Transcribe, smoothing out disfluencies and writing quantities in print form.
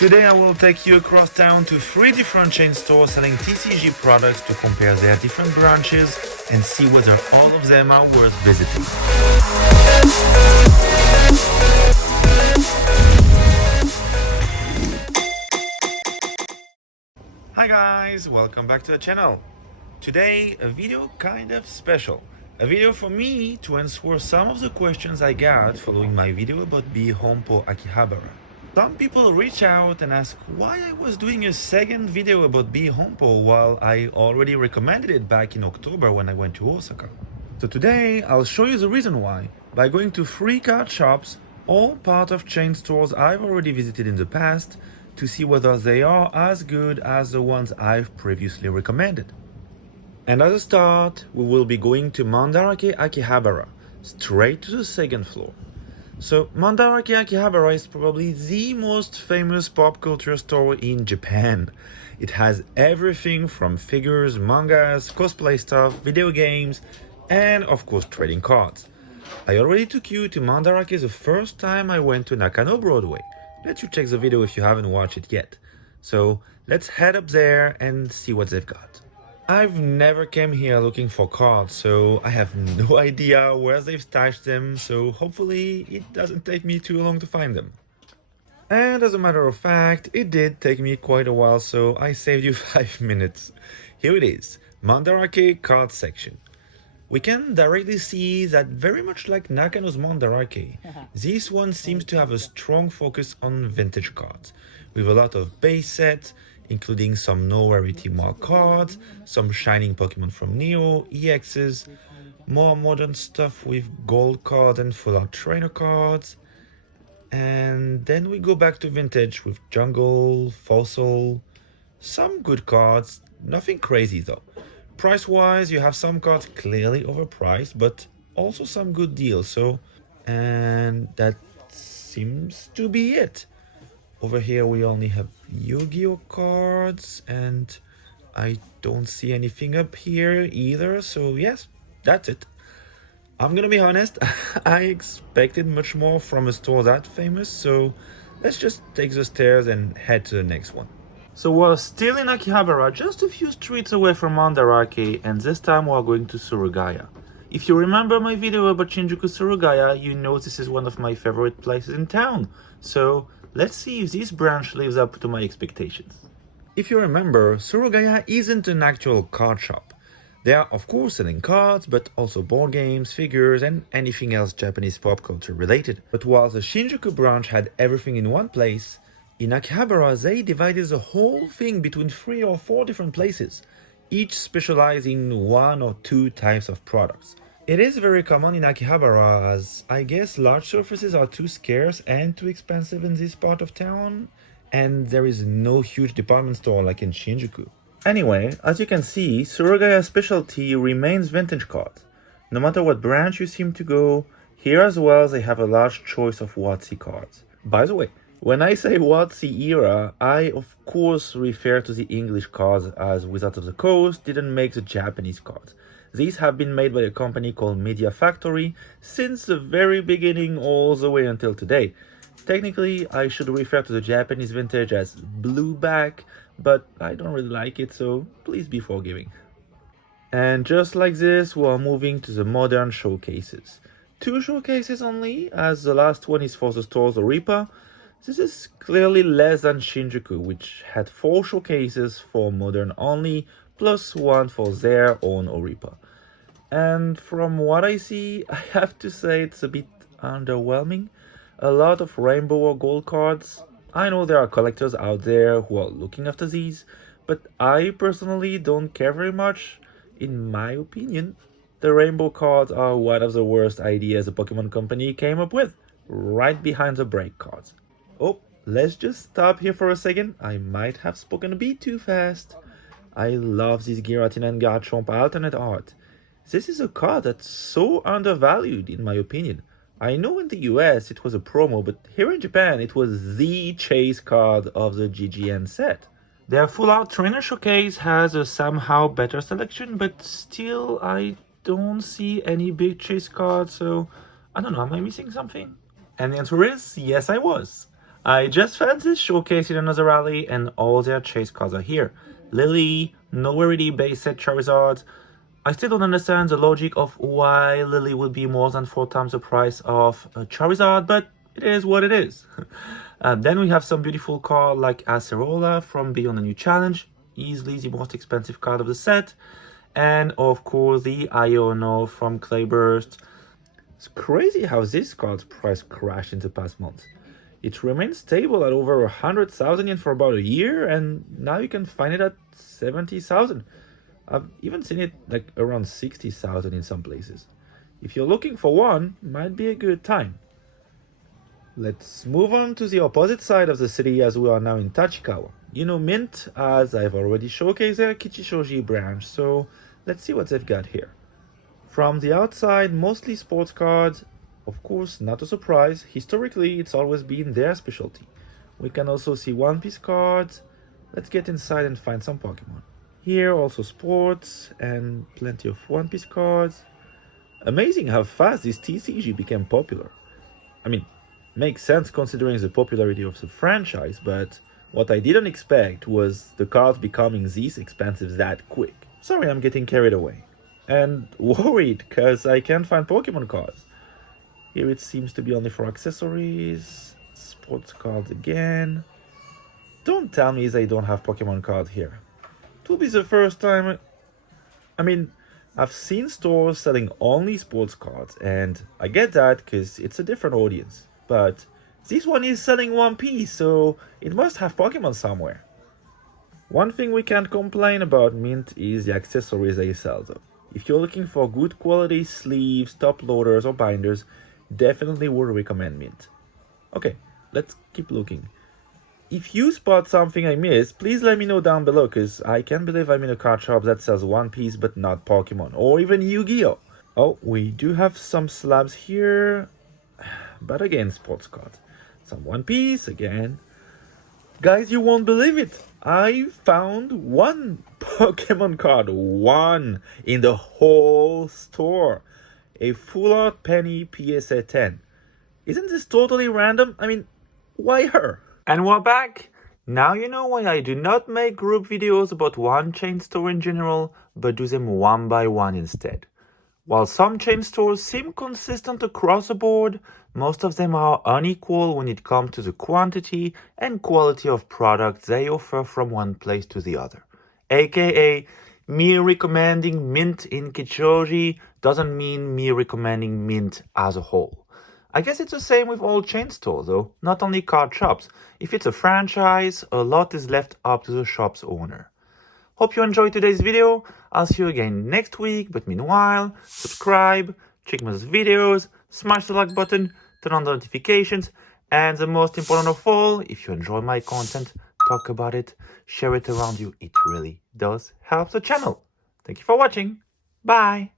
Today I will take you across town to 3 different chain stores selling TCG products to compare their different branches and see whether all of them are worth visiting. Hi guys, welcome back to the channel. Today a video kind of special. A video for me to answer some of the questions I got following my video about Bihompo Akihabara. Some people reach out and ask why I was doing a second video about Bihompo while I already recommended it back in October when I went to Osaka. So today I'll show you the reason why by going to 3 card shops, all part of chain stores I've already visited in the past, to see whether they are as good as the ones I've previously recommended. And as a start, we will be going to Mandarake Akihabara, straight to the second floor. So Mandarake Akihabara is probably the most famous pop culture store in Japan. It has everything from figures, mangas, cosplay stuff, video games, and of course trading cards. I already took you to Mandarake the first time I went to Nakano Broadway. Let you check the video if you haven't watched it yet. So let's head up there and see what they've got. I've never came here looking for cards, so I have no idea where they've stashed them, so hopefully it doesn't take me too long to find them. And as a matter of fact, it did take me quite a while, so I saved you 5 minutes. Here it is, Mandarake card section. We can directly see that very much like Nakano's Mandarake, this one seems to have a strong focus on vintage cards, with a lot of base sets, including some no-rarity mark cards, some shining Pokemon from Neo, EXs, more modern stuff with gold cards and full-art trainer cards, and then we go back to vintage with Jungle, Fossil, some good cards, nothing crazy though. Price-wise, you have some cards clearly overpriced, but also some good deals, and that seems to be it. Over here we only have Yu-Gi-Oh cards, and I don't see anything up here either, so yes, that's it. I'm gonna be honest, I expected much more from a store that famous, so let's just take the stairs and head to the next one. So we're still in Akihabara, just a few streets away from Mandarake, and this time we're going to Surugaya. If you remember my video about Shinjuku Surugaya, you know this is one of my favorite places in town. So let's see if this branch lives up to my expectations. If you remember, Surugaya isn't an actual card shop. They are of course selling cards, but also board games, figures, and anything else Japanese pop culture related. But while the Shinjuku branch had everything in one place, in Akihabara they divided the whole thing between 3 or 4 different places, each specializing in 1 or 2 types of products. It is very common in Akihabara, as I guess large surfaces are too scarce and too expensive in this part of town, and there is no huge department store like in Shinjuku. Anyway, as you can see, Surugaya's specialty remains vintage cards. No matter what branch you seem to go, here as well they have a large choice of WotC cards. By the way, when I say WotC era, I of course refer to the English cards, as Wizards of the Coast didn't make the Japanese cards. These have been made by a company called Media Factory since the very beginning all the way until today. Technically, I should refer to the Japanese vintage as Blueback, but I don't really like it, so please be forgiving. And just like this, we are moving to the modern showcases. 2 showcases only, as the last one is for the stores Oripa. This is clearly less than Shinjuku, which had 4 showcases for modern only, plus 1 for their own Oripa. And from what I see, I have to say it's a bit underwhelming. A lot of rainbow or gold cards. I know there are collectors out there who are looking after these, but I personally don't care very much. In my opinion, the rainbow cards are one of the worst ideas a Pokemon company came up with, right behind the break cards. Oh, let's just stop here for a second. I might have spoken a bit too fast. I love this Giratina and Garchomp alternate art. This is a card that's so undervalued in my opinion. I know in the US it was a promo, but here in Japan it was the chase card of the GGN set. Their full art trainer showcase has a somehow better selection, but still I don't see any big chase cards, so I don't know, am I missing something? And the answer is yes, I was. I just found this showcase in another rally and all their chase cards are here. Lily, Nowherity base set Charizard. I still don't understand the logic of why Lily would be more than 4 times the price of a Charizard, but it is what it is. Then we have some beautiful cards like Acerola from Beyond the New Challenge, easily the most expensive card of the set. And of course the Iono from Clayburst. It's crazy how this card's price crashed in the past month. It remained stable at over 100,000 yen for about a year, and now you can find it at 70,000. I've even seen it like around 60,000 in some places. If you're looking for one, might be a good time. Let's move on to the opposite side of the city as we are now in Tachikawa. You know Mint, as I've already showcased their Kichishoji branch, so let's see what they've got here. From the outside, mostly sports cards. Of course, not a surprise, historically it's always been their specialty. We can also see One Piece cards. Let's get inside and find some Pokemon. Here also sports and plenty of One Piece cards. Amazing how fast this TCG became popular. I mean, makes sense considering the popularity of the franchise, but what I didn't expect was the cards becoming this expensive that quick. Sorry, I'm getting carried away. And worried, cause I can't find Pokemon cards. Here it seems to be only for accessories, sports cards again. Don't tell me they don't have Pokemon cards here. It will be the first time. I mean, I've seen stores selling only sports cards, and I get that because it's a different audience. But this one is selling One Piece, so it must have Pokemon somewhere. One thing we can't complain about Mint is the accessories they sell though. If you're looking for good quality sleeves, top loaders or binders, definitely would recommend Mint. Okay, let's keep looking. If you spot something I missed, please let me know down below, cause I can't believe I'm in a card shop that sells One Piece but not Pokemon, or even Yu-Gi-Oh! Oh, we do have some slabs here, but again sports cards. Some One Piece again. Guys, you won't believe it! I found one Pokemon card, one, in the whole store. A full art Penny PSA 10. Isn't this totally random? I mean, why her? And we're back! Now you know why I do not make group videos about one chain store in general, but do them one by one instead. While some chain stores seem consistent across the board, most of them are unequal when it comes to the quantity and quality of products they offer from one place to the other. AKA, me recommending Mint in Kichoji doesn't mean me recommending Mint as a whole. I guess it's the same with all chain stores though, not only card shops. If it's a franchise, a lot is left up to the shop's owner. Hope you enjoyed today's video. I'll see you again next week, but meanwhile, subscribe, check my videos, smash the like button, turn on the notifications, and the most important of all, if you enjoy my content, talk about it, share it around you. It really does help the channel. Thank you for watching. Bye.